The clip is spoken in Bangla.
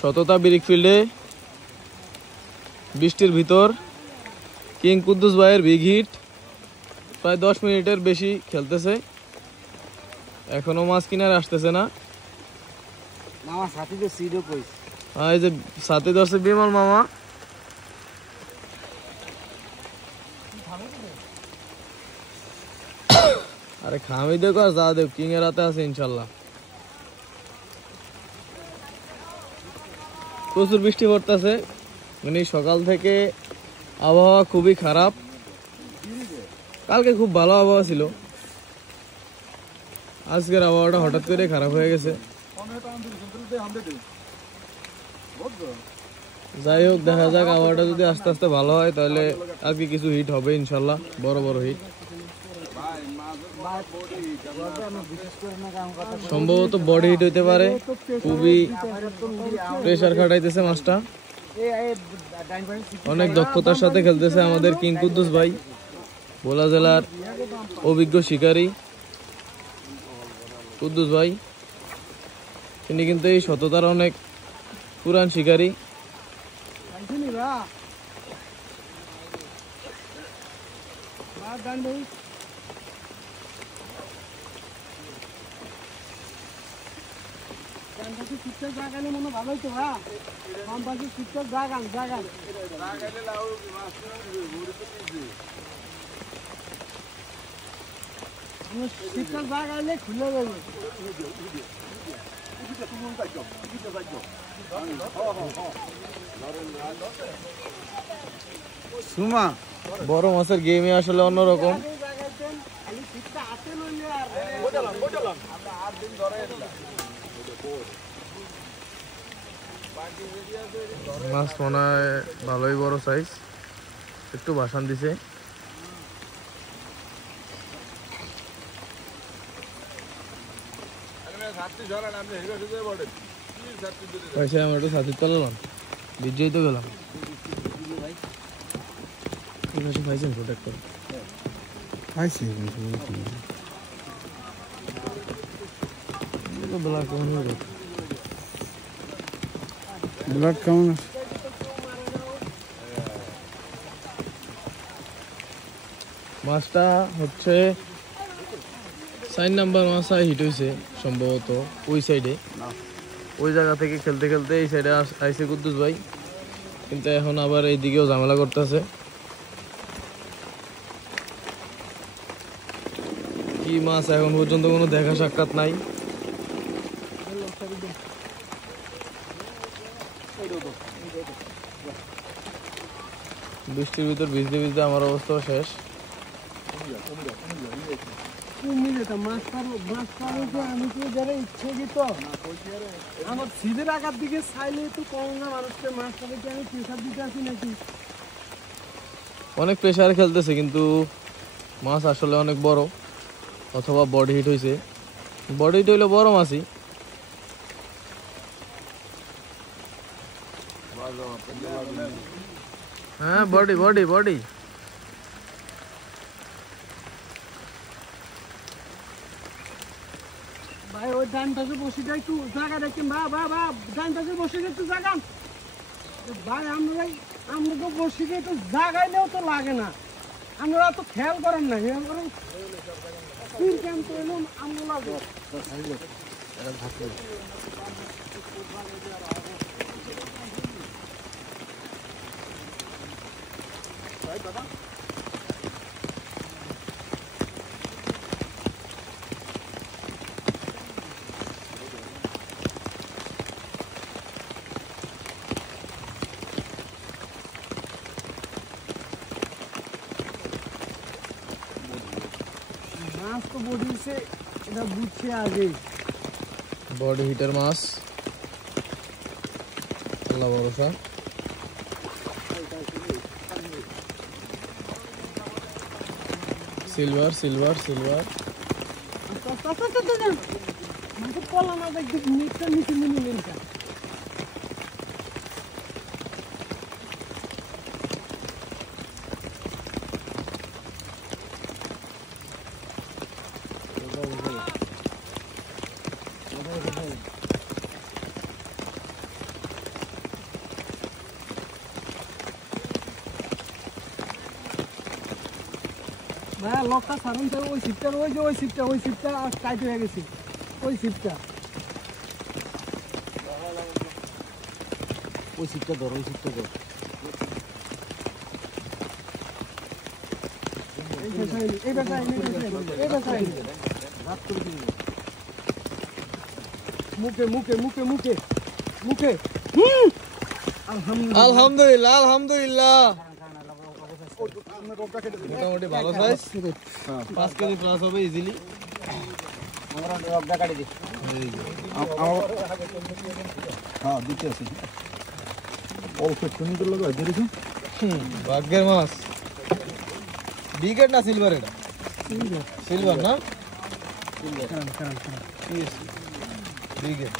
সততা ব্রিক ফিল্ডে বৃষ্টির ভিতর কিং কুদ্দুস ভাইয়ের বিগ হিট। প্রায় 10 মিনিটের বেশি খেলতেছে, এখনো মাছ কিনারে আসতেছে না। এই যে সাথে ধরছে বিমল মামা। আরে খামি দেখো আর যা দেখ, কিং এর হাতে আছে ইনশাল্লাহ। প্রচুর বৃষ্টি পড়তেছে, মানে সকাল থেকে আবহাওয়া খুবই খারাপ। কালকে খুব ভালো আবহাওয়া ছিল, আজকের আবহাওয়াটা হঠাৎ করে খারাপ হয়ে গেছে। যাই হোক, দেখা যাক আবহাওয়াটা যদি আস্তে আস্তে ভালো হয় তাহলে আজকে কিছু হিট হবে ইনশাল্লাহ, বড় বড় হিট। সম্ভবত বড় হিট হইতে পারে, খুবই প্রেসার খাটাইতেছে মাছটা। অনেক দক্ষতার সাথে খেলতেছে আমাদের কিং কুদ্দুস ভাই, ভোলা জেলার অভিজ্ঞ শিকারী কুদ্দুস ভাই। তিনি কিন্তু এই সততার অনেক পুরান শিকারী। বড় মাছের গেমে আসলে অন্যরকম। মাছ মনে হয় ভালোই বড় সাইজ, একটু ভাসান দিছে। আমরা একটু ছাতির তলালাম, বিজয়ী তো গেলাম। পাইছেন প্রোটেক্ট করে পাইছি ব্লাড কেমন? মাছটা হচ্ছে 4 নাম্বার মাছ হিট হয়েছে সম্ভবত ওই সাইডে। ওই জায়গা থেকে খেলতে খেলতে এই সাইডে আইসে কুদ্দুস ভাই, কিন্তু এখন আবার এই দিকেও ঝামেলা করতেছে। কি মাছ এখন পর্যন্ত কোনো দেখা সাক্ষাৎ নাই। বৃষ্টির ভিতর ভিজতে ভিজতে আমার অবস্থা শেষ। অনেক প্রেসার খেলতেছে, কিন্তু মাছ আসলে অনেক বড়, অথবা বডি হিট হয়েছে। বডি হিট হইলে বড় মাছই। হ্যাঁ, বডি বডি বডি। ভাই ওই ডানটাতে বসে যাই, একটু জায়গা দেখেন। ডানটাতে বসে একটু জায়গা। ভাই আমরা তো বসে একটু জায়গাইলেও তো লাগে না, আমরা তো খেয়াল করেন না। খেয়াল করেন আমরা লাগে দাদা। মাছ তো বডিছে, এটা বুঝছে আগে। বডি হিটার মাছ, আল্লাহ ভরসা। Silver silver silver. কলা না দেখি নিচে নিচে নিয়ে গেছে। ভাইয়া লকটা সারুন তো ওই সিটটা ওই যে ওই সিটটা টাইট হয়ে গেছে ওই সিটটা ধর ওই সিটটা ধর এই বেটা মুখে মুখে মুখে মুখে মুখে আলহামদুলিল্লাহ আলহামদুলিল্লাহ মোটামুটি ভালো সাইজ 5 কেজি প্লাস হবে ইজিলি আমরা রগটা কাটি দিই হ্যাঁ দিতে আছে অল্প সুন্দর লাগে ধরেছো ভাগ্যের মাছ বিগেট না সিলভার এটা সিলভার না বিগেট